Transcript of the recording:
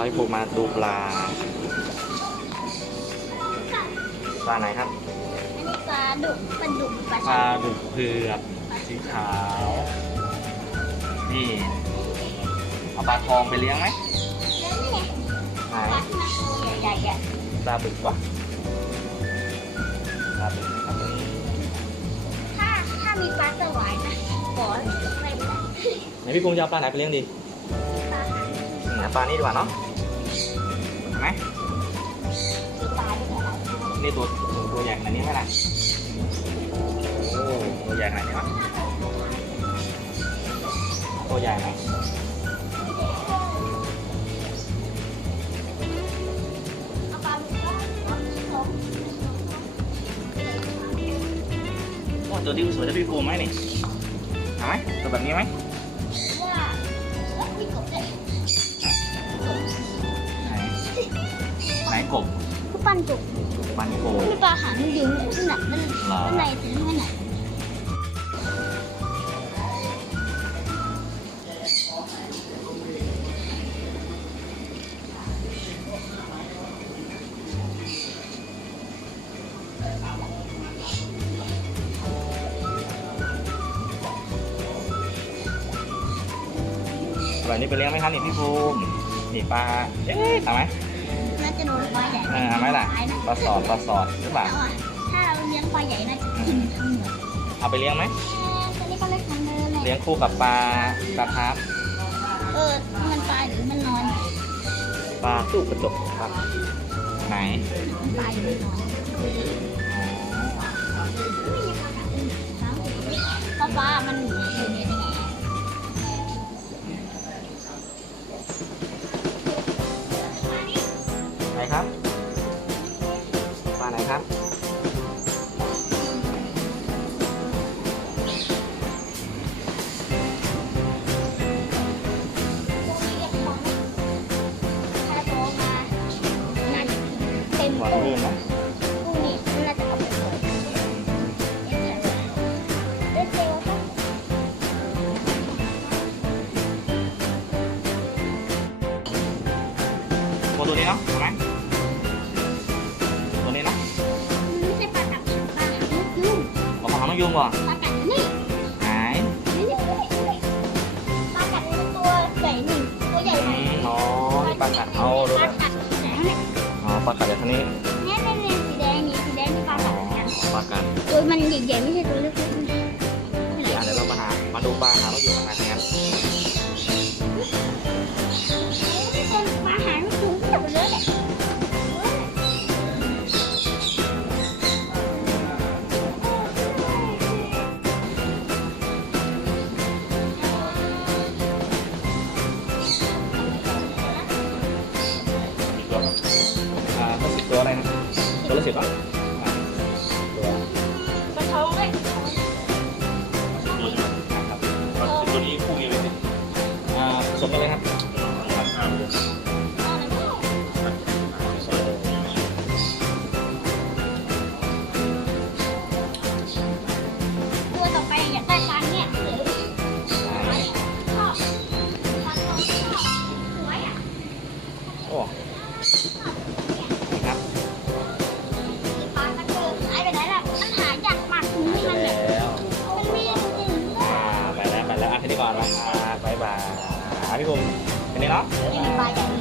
าให้ผมมาดูปลา ปลาไหนครับ อันนี้ปลาดุกปลาดุกปลาปลาดุกเผือกสีขาว นี่ เอาปลาทองไปเลี้ยงไหมแล้วนี่ไงไหนปลาที่มันตัวใหญ่ๆอะปลาบึกปะปลาบึกครับถ้าถ้ามีปลาสวายนะขออะไรไม่ได้ไหนพี่กุ้งจะเอาปลาไหนไปเลี้ยงดีปลาหางนี่เอาปลานี่ดีกว่าเนาะเห็น ไหมนี่ตัวตัวใหญ่ขนาดนี้ไหมล่ะโอ้ตัวใหญ่ขนาดนี้มั้ยตัวใหญ่ไหมโอ้ตัวนี้สวยจะพี่กุ้งไหมนี่เอาไหมตัวแบบนี้ไหมว่าว่ามีกบด้ กบก็ปั้นกบมันโกมีปลาหางมันยืนขึ้นหนักนั่นเหรอข้างในถึงข้างในแบบนี้ไปเลี้ยงไหมครับนี่พี่ภูมินี่ปลาเอ๊ะเอาไหมน่า จะโดนปลาใหญ่เออเอาไหมล่ะตายนะปลาสอดปลาสอดหรือเปล่าแต่ว่าถ้าเราเลี้ยงปลาใหญ่น่าจะกินทั้งหมดเอาไปเลี้ยงไหมตัวนี้ก็เล็กเหมือนเดิมเลยเลี้ยงคู่กับปลาปลาคาร์ฟเออมันตายหรือมันนอนปลาตู้กระจกครับไหนมันตายหรือมันนอนอ๋อเพราะปลามันหนีอยู่ใน ปลาไหนครับถ้าโตมาน่าจะเต็มหวานตู้ลื่นนะตู้นี่น่าจะเอาไปปล่อยเอ๊ะเจ๊ว่าโมตัวนี้เนาะเอาไหม บอกของน้องยุงก่อนปลากัดนี่ไหนนี่นี่นี่ปลากัดมันตัวใหญ่นี่ตัวใหญ่อืไหมมอ๋อนี่ปลากัดเอาดูปลานะกัดไหนเนี่ยอ๋อปลากัดจากทางนี้เนี่ยเนี่ยเนี่ยสีแดงนี่สีแดงนี่ปลาอ๋อกัดเหมือนกันปลากัดตัวมันใหญ่ๆไม่ใช่ตัวเล็กๆนะเดี๋ยวเดี๋ยวเรามาหามาดูปลาหาเราอยู่ขนาดนี้กันเป็น ตัวละสิบอะอ่าตัวปลาท้องเวใช่ไหมครับตัวนี้คู่นี้เลยสิอ่าผสมกันเลยครับ ไปแล้